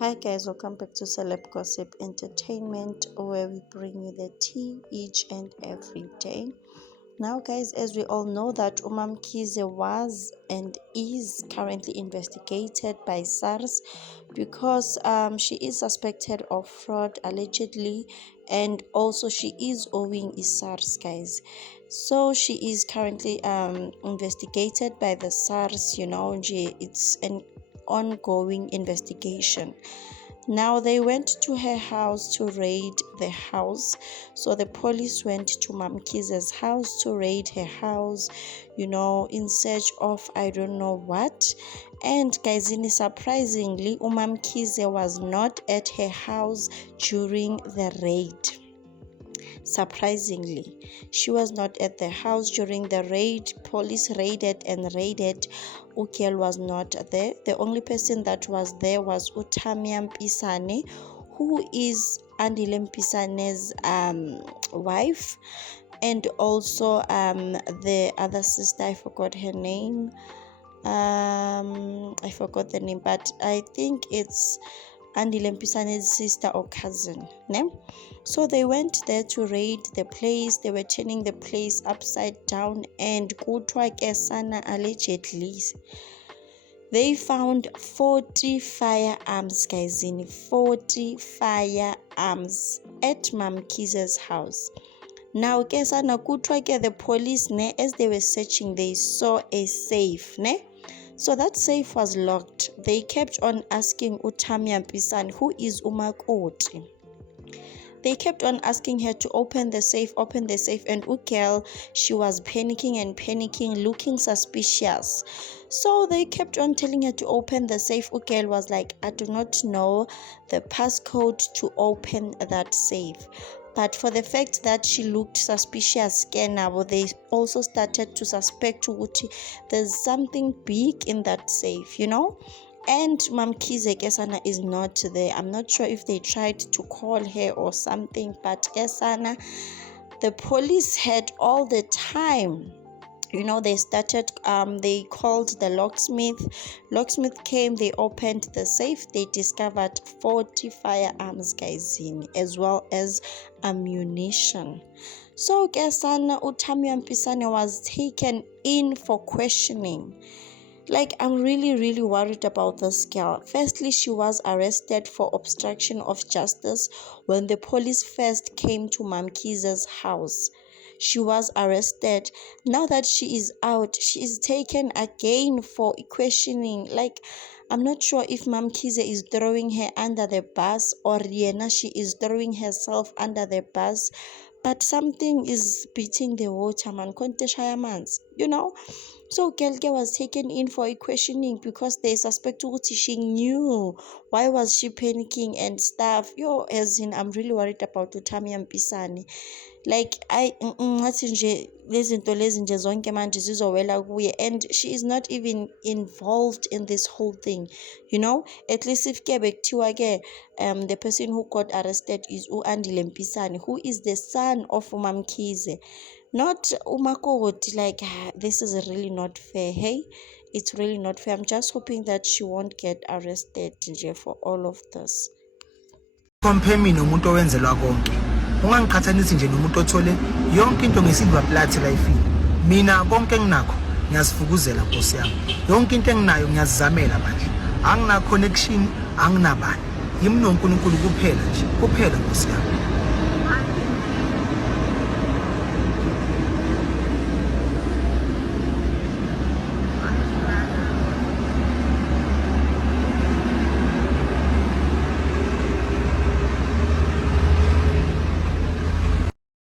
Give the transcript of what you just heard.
Hi guys, welcome back to Celeb Gossip Entertainment, where we bring you the tea each and every day. Now guys, as we all know that Mkize was and is currently investigated by SARS because she is suspected of fraud allegedly, and also she is owing SARS, guys. So she is currently investigated by the SARS. It's an ongoing investigation. Now they went to her house to raid the house. So the police went to Mkize's house to raid her house, in search of I don't know what. And guys, surprisingly, Mkize was not at her house during the raid. Surprisingly, she was not at the house during the raid. Police raided and raided. Ukel was not there. The only person that was there was Utamia Mpisane, who is Andile Mpisane's wife, and also the other sister. I forgot her name. I forgot the name, but I think it's Andile Mpisane's sister or cousin. So they went there to raid the place. They were turning the place upside down, and kutwa ke sana allegedly they found 40 firearms, guys, 40 firearms at Mkize's house. Now ke sana kutwa ke the police as they were searching, they saw a safe. So that safe was locked. They kept on asking Utamia Mpisane, who is umakoti. They kept on asking her to open the safe, and Ukel, she was panicking, looking suspicious. So they kept on telling her to open the safe. Ukel was like, I do not know the passcode to open that safe. But for the fact that she looked suspicious, they also started to suspect there's something big in that safe, And Mkize Kesana is not there. I'm not sure if they tried to call her or something, but Kesana, the police had all the time. They started, they called the locksmith. Locksmith came, they opened the safe, they discovered 40 firearms, guys, as well as ammunition. So Kesana, Utamia Mpisane was taken in for questioning. Like, I'm really worried about this girl. Firstly, she was arrested for obstruction of justice when the police first came to Mkize's house. She was arrested. Now that she is out, she is taken again for questioning. Like, I'm not sure if Mkize is throwing her under the bus, or Riena, she is throwing herself under the bus. But something is beating the water, man. So Kelke was taken in for a questioning because they suspect she knew. Why was she panicking and stuff? I'm really worried about Utamia Mpisane. Like, and she is not even involved in this whole thing. At least if the person who got arrested is Andile Mpisane, who is the son of Mkize, not umakoti. Like, this is really not fair. Hey, it's really not fair. I'm just hoping that she won't get arrested for all of this. Compare me nomuntu owenzelwa konke. Ungangiqhathanisi nje nomuntu othole yonke into ngesilver platter life. Mina konke enginakho ngiyasifukuzela Nkosi yami. Yonke into enginayo ngiyazizamela manje. Angina connection, anginabani. Yimi noNkulunkulu kuphela nje. Kuphela Nkosi yami.